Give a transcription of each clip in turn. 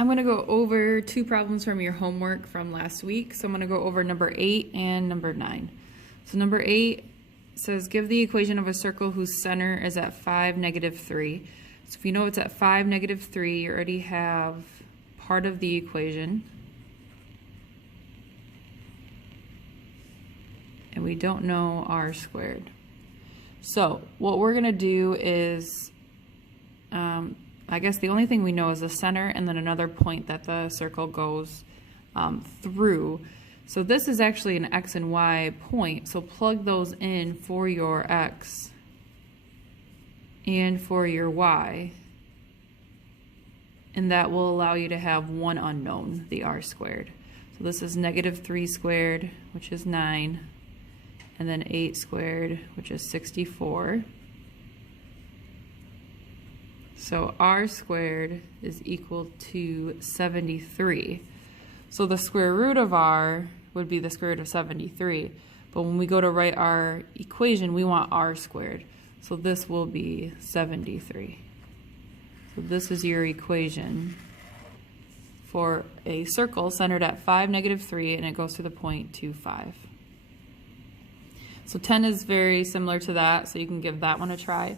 I'm going to go over two problems from your homework from last week. So I'm going to go over number 8 and number 9. So number 8 says give the equation of a circle whose center is at 5, -3. So if you know it's at 5, -3, you already have part of the equation. And we don't know r squared. So what we're going to do is, I guess the only thing we know is the center and then another point that the circle goes through. So this is actually an x and y point, so plug those in for your x and for your y, and that will allow you to have one unknown, the r squared. So this is -3 squared, which is 9, and then 8 squared, which is 64. So r squared is equal to 73. So the square root of r would be the square root of 73. But when we go to write our equation, we want r squared. So this will be 73. So this is your equation for a circle centered at 5, -3, and it goes through the point 2, 5. So 10 is very similar to that, so you can give that one a try.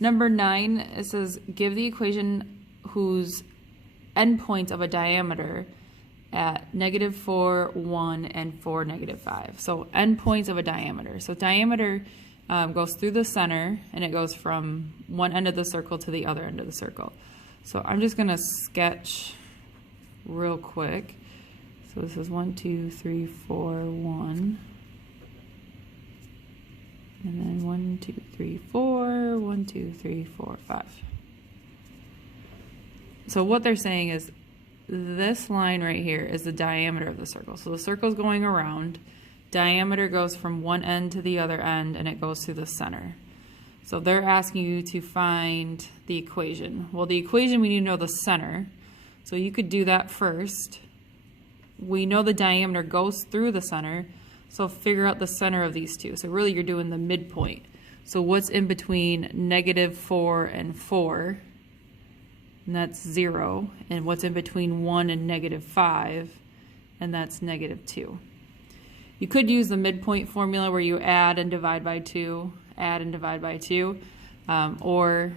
Number 9, it says give the equation whose endpoints of a diameter at -4, 1, and 4, -5. So endpoints of a diameter. So diameter goes through the center, and it goes from one end of the circle to the other end of the circle. So I'm just going to sketch real quick. So this is 1, 2, 3, 4, 1. And then 1, 2, 3, 4, 1, 2, 3, 4, 5. So what they're saying is this line right here is the diameter of the circle. So the circle's going around, diameter goes from one end to the other end, and it goes through the center. So they're asking you to find the equation. Well, the equation, we need to know the center. So you could do that first. We know the diameter goes through the center. So figure out the center of these two. So really you're doing the midpoint. So what's in between -4 and 4? And that's 0. And what's in between 1 and -5? And that's -2. You could use the midpoint formula where you add and divide by 2, add and divide by 2. Or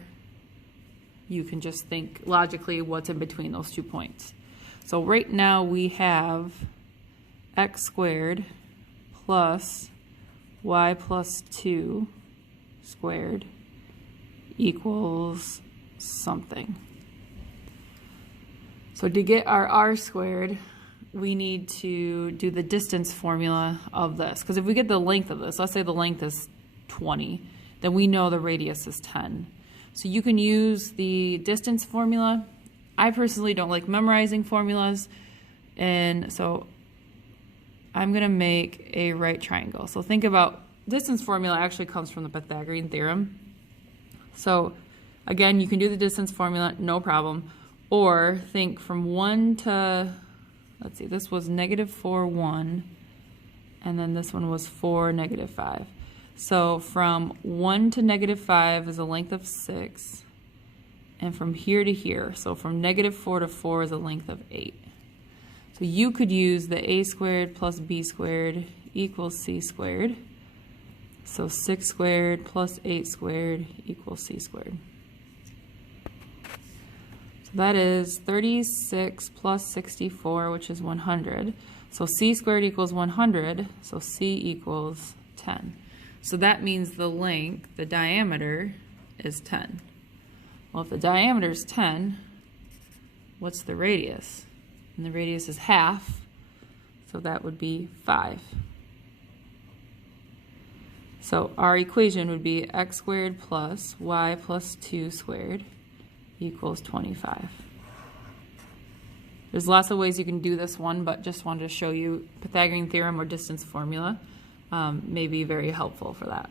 you can just think logically what's in between those 2 points. So right now we have x squared plus y plus 2 squared equals something. So to get our r squared, we need to do the distance formula of this. Because if we get the length of this, let's say the length is 20, then we know the radius is 10. So you can use the distance formula. I personally don't like memorizing formulas, and so I'm going to make a right triangle. So think about, distance formula actually comes from the Pythagorean theorem. So again, you can do the distance formula, no problem. Or think from 1 to, let's see, this was -4, 1, and then this one was 4, -5. So from 1 to -5 is a length of 6, and from here to here, so from -4 to 4 is a length of 8. So you could use the a squared plus b squared equals c squared. So 6 squared plus 8 squared equals c squared. So that is 36 plus 64, which is 100. So c squared equals 100, so c equals 10. So that means the length, the diameter, is 10. Well, if the diameter is 10, what's the radius? And the radius is half, so that would be 5. So our equation would be x squared plus y plus 2 squared equals 25. There's lots of ways you can do this one, but just wanted to show you Pythagorean theorem or distance formula may be very helpful for that.